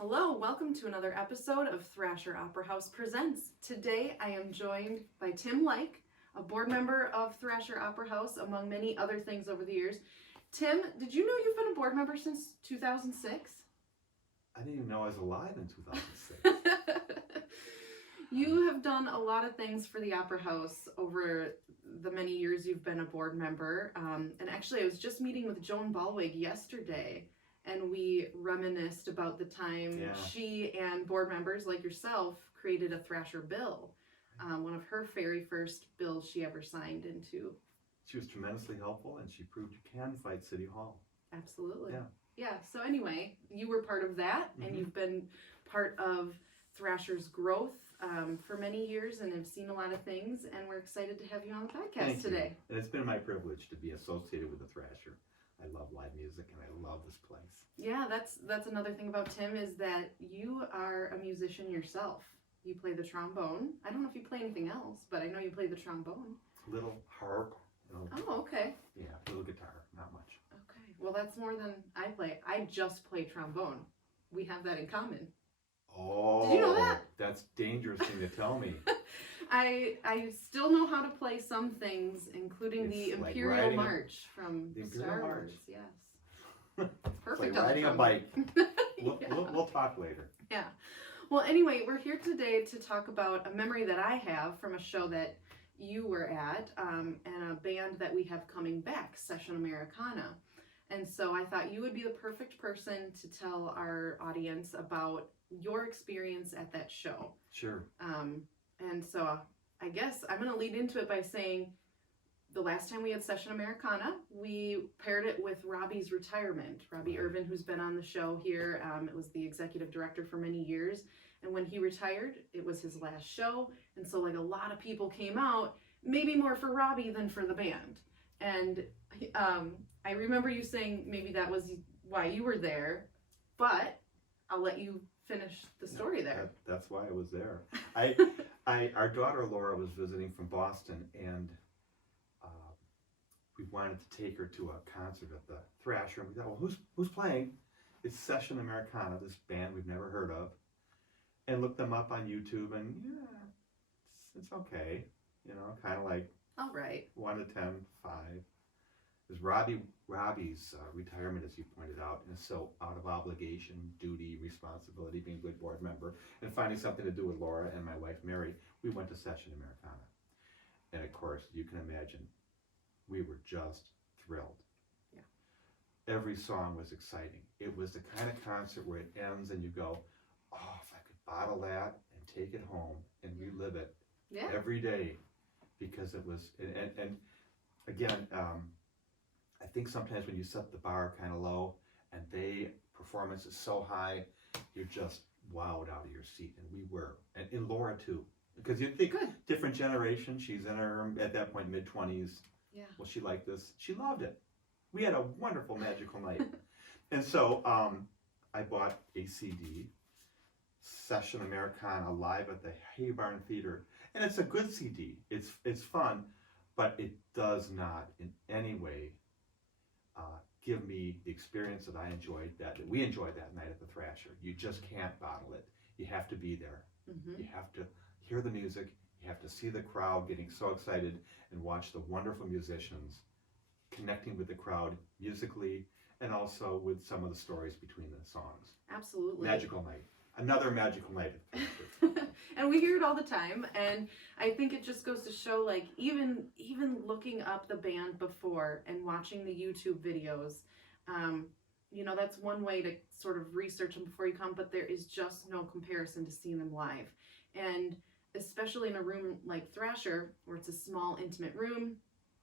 Hello, welcome to another episode of Thrasher Opera House Presents. Today I am joined by Tim Lyke, a board member of Thrasher Opera House, among many other things over the years. Tim, did you know you've been a board member since 2006? I didn't even know I was alive in 2006. You have done a lot of things for the Opera House over the many years you've been a board member. And actually, I was just meeting with Joan Ballwig yesterday, and we reminisced about the time she and board members like yourself created a Thrasher bill, one of her very first bills she ever signed into. She was tremendously helpful, and she proved you can fight City Hall. Absolutely. Yeah. So anyway, you were part of that, and you've been part of Thrasher's growth for many years, and have seen a lot of things, and we're excited to have you on the podcast today. And it's been my privilege to be associated with the Thrasher. I love live music, and I love this place. Yeah, that's another thing about Tim, is that you are a musician yourself. You play the trombone. I don't know if you play anything else, but I know you play the trombone. Little harp. Oh, okay. Yeah, little guitar, not much. Okay, well that's more than I play. I just play trombone. We have that in common. Oh, did you know that? That's a dangerous thing to tell me. I still know how to play some things, including the Imperial March from Star Wars. Yes. Perfect. It's like riding a bike. We'll talk later. Yeah. Well, anyway, we're here today to talk about a memory that I have from a show that you were at, and a band that we have coming back, Session Americana. And so I thought you would be the perfect person to tell our audience about your experience at that show. Sure. And so I guess I'm going to lead into it by saying the last time we had Session Americana, we paired it with Robbie's retirement. Robbie Irvin, who's been on the show here, it was the executive director for many years. And when he retired, it was his last show. And so like a lot of people came out, maybe more for Robbie than for the band. And I remember you saying maybe that was why you were there, but I'll let you finish the story there. That's why I was there. Our daughter Laura was visiting from Boston, and we wanted to take her to a concert at the Thrasher. And we thought, well, who's playing? It's Session Americana, this band we've never heard of. And looked them up on YouTube, and it's okay. You know, kind of like all right. 1 to 10, 5. Because Robbie's retirement, as you pointed out, is so out of obligation, duty, responsibility, being a good board member, and finding something to do with Laura and my wife Mary, we went to Session Americana. And of course, you can imagine, we were just thrilled. Yeah. Every song was exciting. It was the kind of concert where it ends and you go, oh, if I could bottle that and take it home and relive it every day, because it was, and again, I think sometimes when you set the bar kind of low and performance is so high, you're just wowed out of your seat. And we were, and Laura too, because you think different generation. She's in her, at that point, mid-20s. Yeah. Well, she liked this. She loved it. We had a wonderful, magical night. And so I bought a CD, Session Americana, live at the Hay Barn Theater. And it's a good CD. It's fun, but it does not in any way give me the experience that I enjoyed, that we enjoyed that night at the Thrasher. You just can't bottle it. You have to be there. Mm-hmm. You have to hear the music. You have to see the crowd getting so excited and watch the wonderful musicians connecting with the crowd musically and also with some of the stories between the songs. Absolutely. Magical night. Another magical night at the Thrasher. And we hear it all the time, and I think it just goes to show, like, even looking up the band before and watching the YouTube videos, you know, that's one way to sort of research them before you come, but there is just no comparison to seeing them live. And especially in a room like Thrasher, where it's a small, intimate room,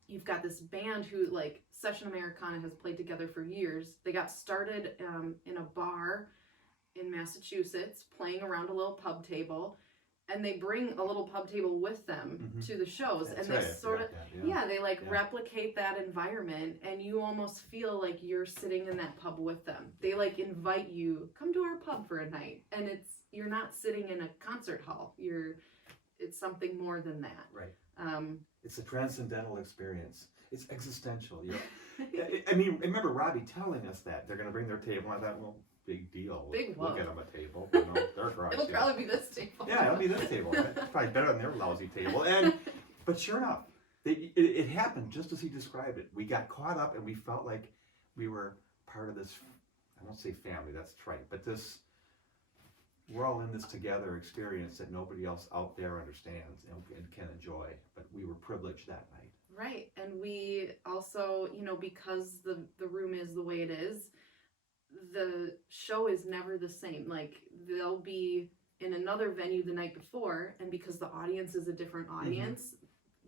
you've got this band who, like, Session Americana has played together for years. They got started in a bar in Massachusetts, playing around a little pub table, and they bring a little pub table with them to the shows. That's and they right, sort of, they like replicate that environment, and you almost feel like you're sitting in that pub with them. They like invite you, come to our pub for a night, and you're not sitting in a concert hall. It's something more than that. Right. It's a transcendental experience. It's existential. You know? I mean, remember Robbie telling us that they're going to bring their table. I thought, well, big deal. Big We'll whoop. get them a table. You know, they're garage It'll sales. probably be this table. Yeah, it'll be this table. It's probably better than their lousy table. But sure enough, it happened just as he described it. We got caught up and we felt like we were part of this, I won't say family, that's trite, but this, we're all in this together experience that nobody else out there understands and can enjoy. But we were privileged that night. Right. And we also, you know, because the room is the way it is, the show is never the same. Like, they'll be in another venue the night before, and because the audience is a different audience,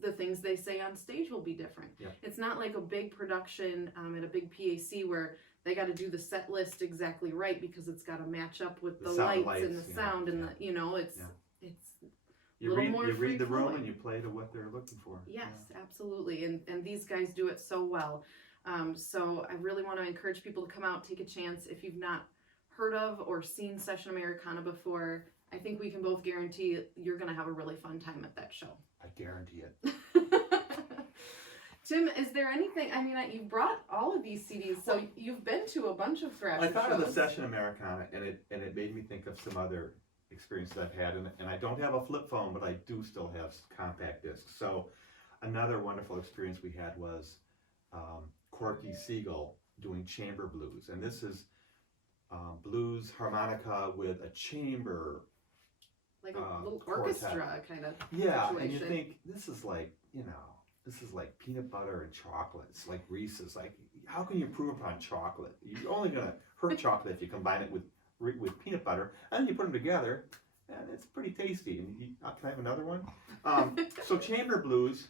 the things they say on stage will be different. Yeah. It's not like a big production at a big PAC where they got to do the set list exactly right because it's got to match up with the lights and the sound and the, you know, it's You little read, more you read the room free-flowing. and you play to what they're looking for. Yes, absolutely. And these guys do it so well. So I really want to encourage people to come out, take a chance. If you've not heard of or seen Session Americana before, I think we can both guarantee you're going to have a really fun time at that show. I guarantee it. Tim, is there anything, I mean, you brought all of these CDs, so you've been to a bunch of Thrasher I thought shows. of the Session Americana, and it made me think of some other experiences I've had, and I don't have a flip phone, but I do still have compact discs. So another wonderful experience we had was Corky Siegel doing chamber blues, and this is blues harmonica with a chamber. Like a little quartet. orchestra kind of Yeah, situation. and you think, this is like, you know, this is like peanut butter and chocolate. It's like Reese's. Like, how can you improve upon chocolate? You're only going to hurt chocolate if you combine it with peanut butter, and then you put them together, and it's pretty tasty. And can I have another one? So Chamber Blues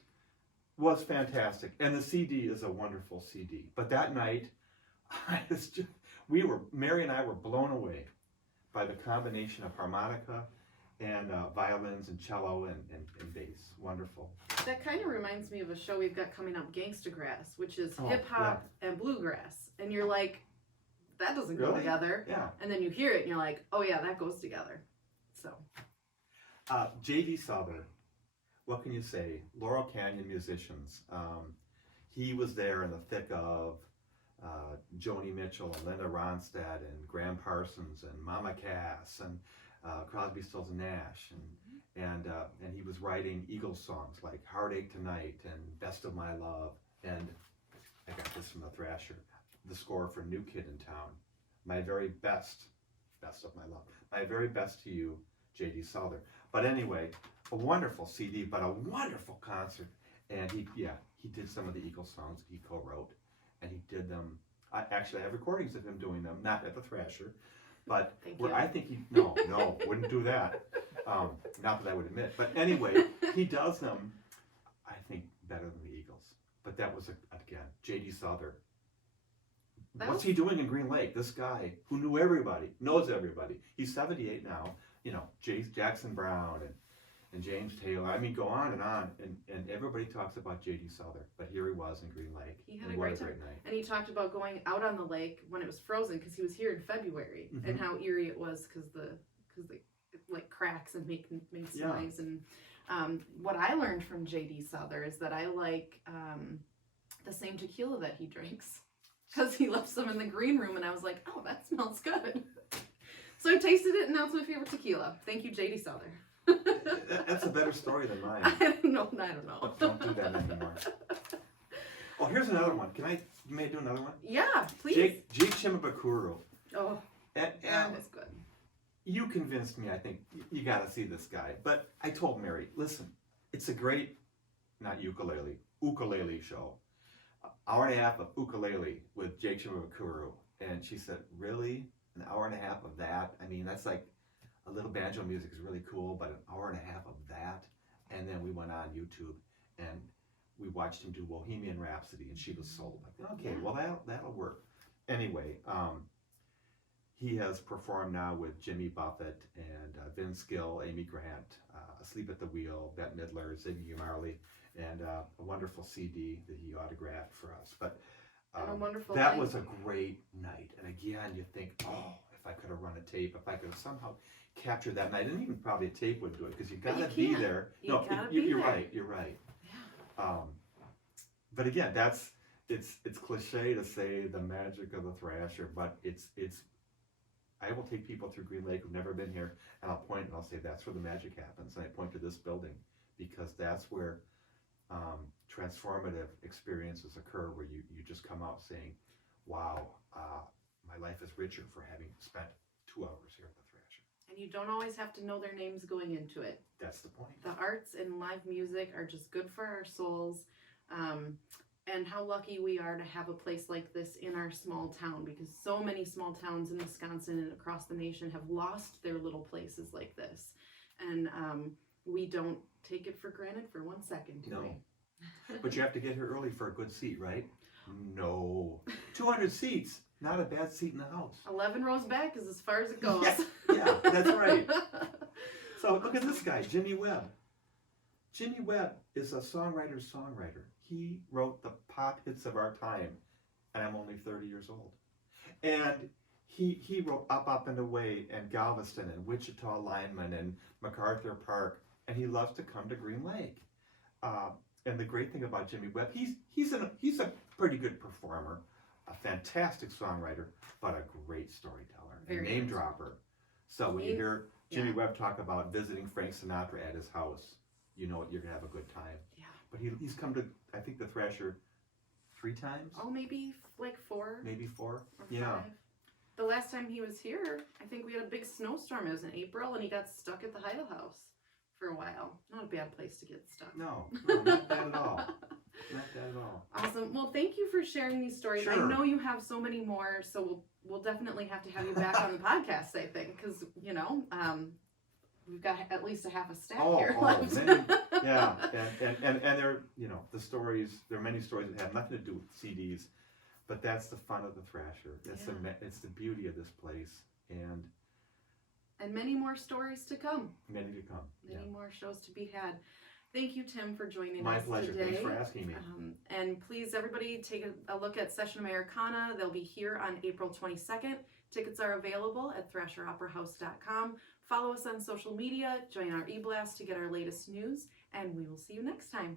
was fantastic, and the CD is a wonderful CD. But that night, Mary and I were blown away by the combination of harmonica and violins and cello and bass. Wonderful. That kind of reminds me of a show we've got coming up, Gangsta Grass, which is Oh, hip hop and bluegrass. And you're like, that doesn't go Really? together. Yeah. And then you hear it and you're like, oh yeah, that goes together. So. J.D. Souther, what can you say? Laurel Canyon musicians. He was there in the thick of Joni Mitchell and Linda Ronstadt and Graham Parsons and Mama Cass and Crosby, Stills and Nash, and he was writing Eagles songs like Heartache Tonight and Best of My Love, and I got this from the Thrasher, the score for New Kid in Town, My Very Best of My Love, My Very Best to You, J.D. Souther. But anyway, a wonderful CD, but a wonderful concert, and he did some of the Eagles songs he co-wrote, and he did them. I have recordings of him doing them, not at the Thrasher, but where I think no, wouldn't do that. Not that I would admit, but anyway, he does them, I think, better than the Eagles. But that was again, J.D. Souther. What's he doing in Green Lake? This guy who knew everybody, knows everybody. He's 78 now. You know, Jackson Brown and James Taylor. I mean, go on, and everybody talks about J.D. Souther. But here he was in Green Lake. He had a great time. Night. And he talked about going out on the lake when it was frozen because he was here in February, and how eerie it was because they like cracks and makes noise. And what I learned from J.D. Souther is that I like the same tequila that he drinks because he left some in the green room, and I was like, oh, that smells good. So I tasted it, and now it's my favorite tequila. Thank you, J.D. Souther. That's a better story than mine. I don't know. Don't do that anymore. Oh, here's another one. May I do another one? Yeah, please. Jake Shimabukuro. Oh, that was good. You convinced me. I think you got to see this guy. But I told Mary, listen, it's a great, not ukulele show. Hour and a half of ukulele with Jake Shimabukuro. And she said, really? An hour and a half of that? I mean, that's like, a little banjo music is really cool, but an hour and a half of that. And then we went on YouTube and we watched him do Bohemian Rhapsody, and she was sold. Like, okay, well that'll work. Anyway, he has performed now with Jimmy Buffett and Vince Gill, Amy Grant, Asleep at the Wheel, Bette Midler, Ziggy Marley, and a wonderful CD that he autographed for us. But and a wonderful that night. was a great night. And again, you think, oh, if I could have run a tape, if I could have somehow captured that night, and even probably a tape would do it, because you got to be there. You're right. You're right. Yeah. But again, it's cliche to say the magic of the Thrasher, but it's I will take people through Green Lake who've never been here, and I'll point and I'll say, that's where the magic happens. And I point to this building because that's where transformative experiences occur, where you just come out saying, wow, my life is richer for having spent 2 hours here at the Thrasher. And you don't always have to know their names going into it. That's the point. The arts and live music are just good for our souls. And how lucky we are to have a place like this in our small town, because so many small towns in Wisconsin and across the nation have lost their little places like this. And we don't take it for granted for 1 second, do we? But you have to get here early for a good seat, right? No. 200 seats, not a bad seat in the house. 11 rows back is as far as it goes. Yeah, that's right. So look at this guy, Jimmy Webb. Jimmy Webb is a songwriter. He wrote the pop hits of our time, and I'm only 30 years old. And he wrote Up and Away and Galveston and Wichita Lineman and MacArthur Park, and he loves to come to Green Lake. And the great thing about Jimmy Webb, he's a pretty good performer, a fantastic songwriter, but a great storyteller, a name dropper. So when you hear Jimmy Webb talk about visiting Frank Sinatra at his house, you know you're gonna have a good time. Yeah. But he's come to, I think, the Thrasher 3 times. Oh, maybe like 4. Maybe 4. Or 5. Yeah. The last time he was here, I think we had a big snowstorm. It was in April, and he got stuck at the Heidel House for a while. Not a bad place to get stuck. No, not bad at all. Not bad at all. Awesome. Well, thank you for sharing these stories. Sure. I know you have so many more, so we'll definitely have to have you back on the podcast, I think, because, we've got at least a half a stack here left. Many, yeah, and there, the stories, there are many stories that have nothing to do with CDs, but that's the fun of the Thrasher. It's the beauty of this place, and many more stories to come. Many to come. Many more shows to be had. Thank you, Tim, for joining My us pleasure. today. Thanks for asking me. And please, everybody, take a look at Session Americana. They'll be here on April 22nd. Tickets are available at thrasheroperahouse.com. Follow us on social media, join our e-blast to get our latest news, and we will see you next time.